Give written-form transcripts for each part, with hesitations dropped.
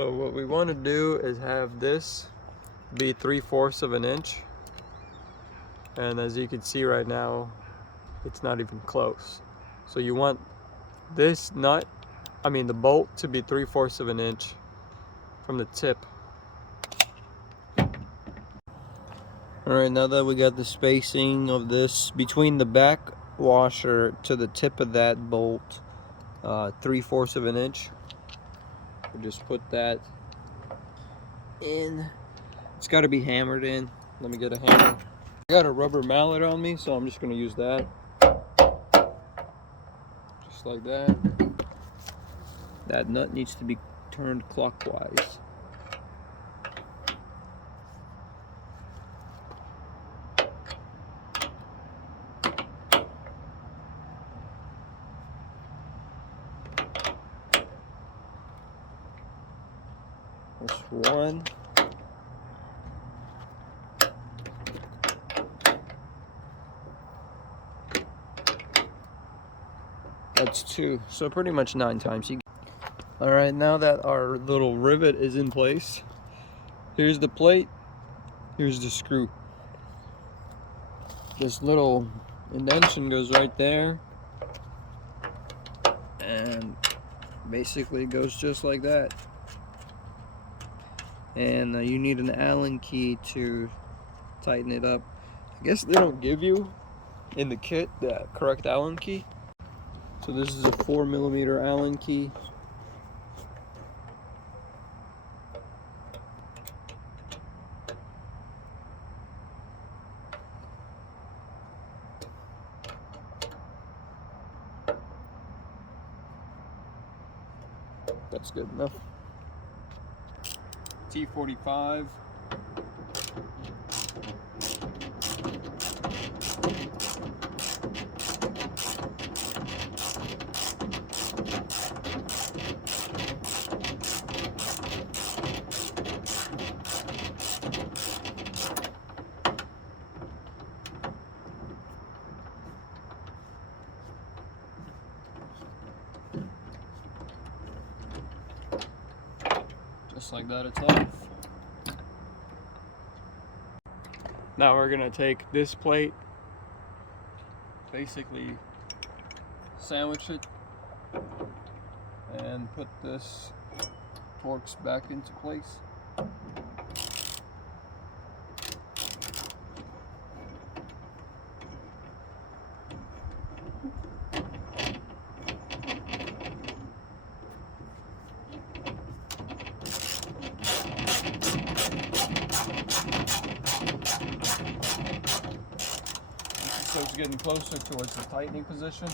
So what we want to do is have this be 3/4 of an inch, and as you can see right now, it's not even close. So you want this the bolt to be 3/4 of an inch from the tip. Alright, now that we got the spacing of this between the back washer to the tip of that bolt, 3/4 of an inch, we'll just put that in. It's got to be hammered in. Let me get a hammer. I got a rubber mallet on me, so I'm just going to use that. Just like that. That nut needs to be turned clockwise. That's one. That's two. So pretty much 9 times. Alright, now that our little rivet is in place, here's the plate, here's the screw. This little indentation goes right there, and basically it goes just like that. And you need an Allen key to tighten it up. I guess they don't give you in the kit the correct Allen key. So this is a 4mm Allen key. That's good enough. T45. Just like that, it's off. Now we're gonna take this plate, basically sandwich it, and put this Torx back into place. So it's getting closer towards the tightening position.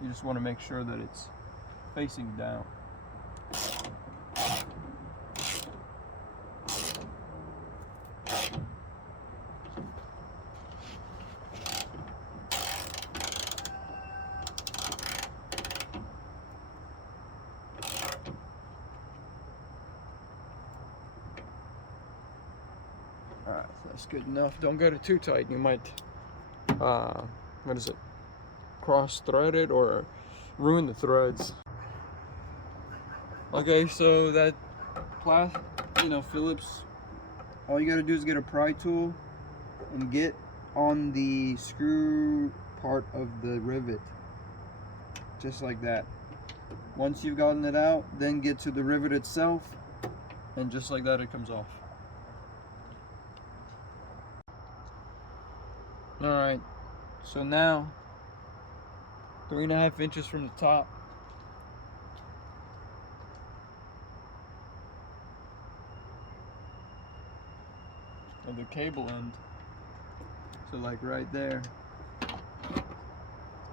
You just want to make sure that it's facing down. Alright, so that's good enough. Don't get it too tight. You might cross thread it or ruin the threads. Okay, so that Phillips, all you gotta do is get a pry tool and get on the screw part of the rivet, just like that. Once you've gotten it out, then get to the rivet itself, and just like that it comes off. Alright, so now 3.5 inches from the top, of the cable end, so like right there,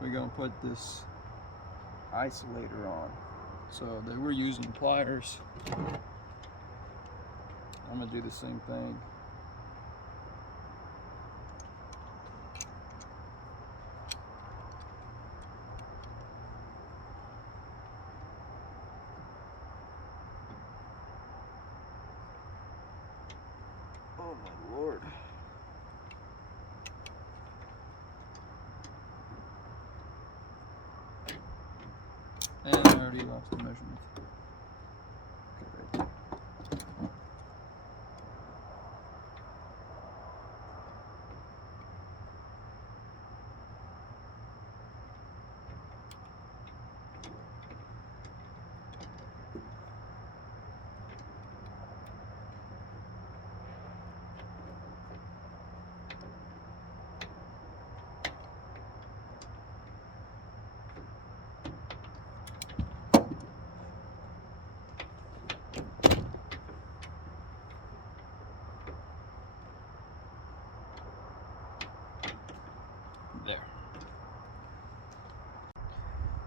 we're gonna put this isolator on. So they were using pliers. I'm gonna do the same thing. Oh my Lord. And I already lost the measurement. Okay, right there.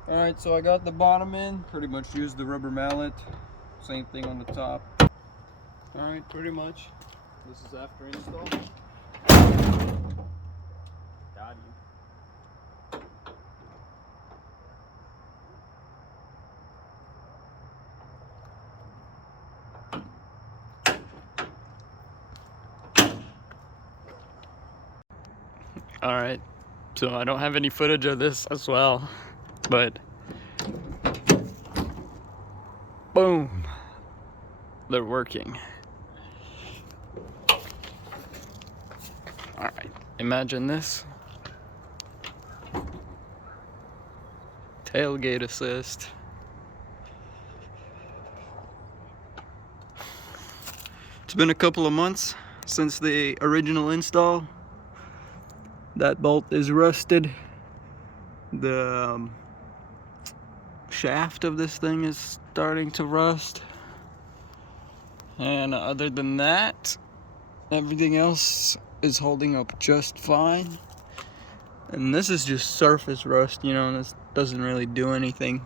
Alright, so I got the bottom in, pretty much used the rubber mallet, same thing on the top. Alright, pretty much. This is after install. Got you. Alright, so I don't have any footage of this as well, but boom, they're working. Alright, imagine this. Tailgate assist. It's been a couple of months since the original install. That bolt is rusted. The shaft of this thing is starting to rust. And other than that, everything else is holding up just fine. And this is just surface rust, you know, this doesn't really do anything